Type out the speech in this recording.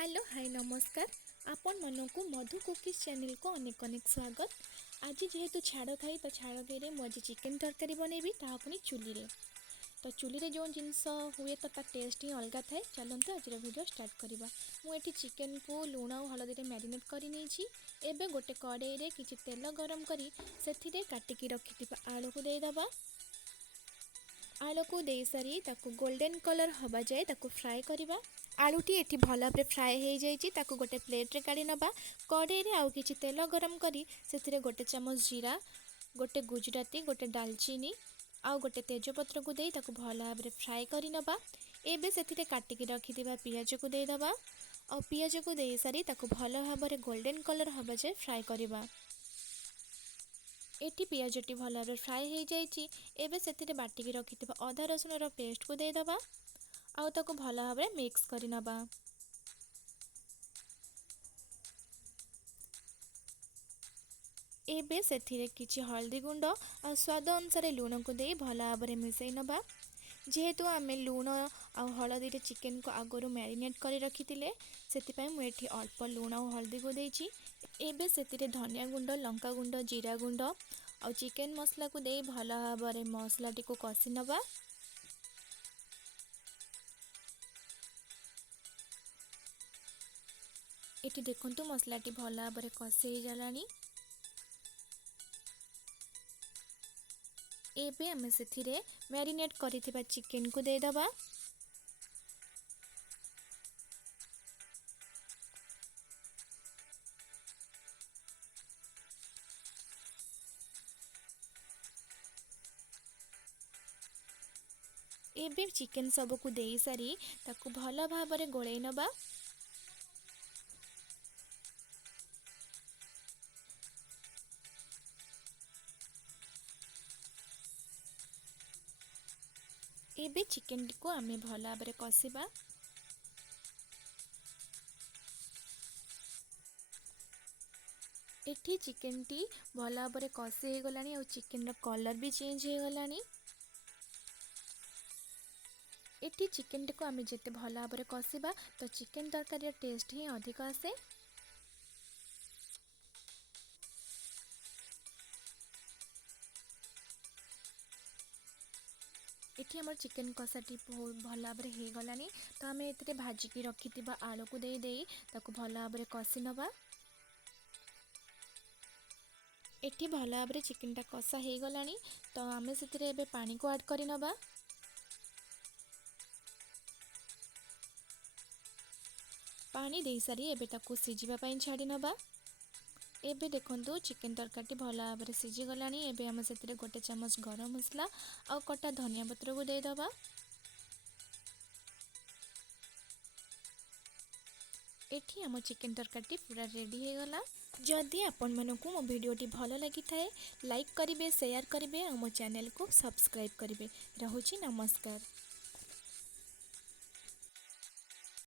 Hello hi नमस्कार। आपण मानकु मधु cookies channel को अनेक अनेक स्वागत। आज जेहेतु छाड़ खाई तो छाड़ खाई मुझे आज चिकेन तरकारी बनैबी ता पुनी चुली रे। तो चुली रे जो जिनस हुए तो ता टेस्ट ही अलग थाए। चलते आज वीडियो स्टार्ट करवा। मुझे चिकेन को लुण और हलदी रे मैरिनेट कर नहीं। एबे गोटे कड़ाई रे किछि तेल गरम करी सेथिरे काटिकी रखिथिबा आलू को देदबा। आलू को दे सारी ताकू गोल्डन कलर हवा जाए ताकू फ्राए करवा। आलूटी एठी भल भाव फ्राए हो जाइए ताकू गोटे प्लेट रे काढ़ी नबा। कड़ाई रे आउ किछि तेल गरम करी सेथिरे गोटे चामच जीरा, गोटे गुजराती, गोटे दालचीनी आउ गोटे तेजपत्र को दे ताकू भल भाव फ्राए करी नबा। एबे सेथिरे काटिकी रखिथिबा पियाज को दे दबा और पियाज को दे सारी ताकू भल भाव गोल्डन कलर हवा जाए फ्राए करवा। एटी पियाजटी भल भाव फ्राए हो जाइए। एबे सेथिरे बाटिकी रखिथिबा अदा रसुण रो पेस्ट को दे दबा आउ ताकू भल भाव मिक्स करि नबा। एबे सेथिरे किछि हल्दी गुंड आ स्वाद अनुसार लूण को दे भल भाव मिसई नबा। जेहेतु आमे लूण आ हलदी रे चिकेन को आगरू मैरिनेट करी रखिथिले सेतिपई मु एठी अल्प लूण आ हल्दी को देछि। एबे सेतिरे धनिया गुंड, लंका गुंड, जीरा गुंड आ चिकेन मसला को दे भल भाव मसलाटी को कषि नबा। एठी देखंतु मसलाटी भल भाव कषि गलानी। एबे आमे सेथिरे मैरिनेट करिथिबा चिकेन को दे दबा। एबे चिकेन सब को दे सारी ताकू भल भाव गोळै नबा। एबे चिकेन को आमे भल भाव कषिबा। एठी चिकेन टी भल भाव कषि हो गलानी और चिकेन रो कलर भी चेंज हो गलानी। एठी चिकेन को आमे जेते भल भाव कषिबा तो चिकेन तरकारी टेस्ट ही अधिक आसे। एठी हमर चिकेन कषाटी बहुत भल भाव हो गलानी। तो आमे एते भाजिकी रखिथिबा आलू को दे दे ताकू भल भाव कषि नबा। एठी भल भाव चिकेन टा कषा हो गलानी। तो आमे सेतिरे एबे पानी को ऐड करि नबा। पानी दे सारी एबे ताकू सिझिबा पई छाडी नबा। एबे देखंतु चिकेन तरकारी भल भाव सिझी गलानी। एबे हम सेतिरे गोटे चामच गरम मसला और कटा धनिया पत्र को दे दबा। एठी हम चिकेन तरकारी पूरा रेडी हो गला। जदि आपण मानकु मो वीडियोटी भल लगी थाए लाइक करिवे, शेयर करिवे और मो चैनल को सब्सक्राइब करिवे। रहुछि नमस्कार।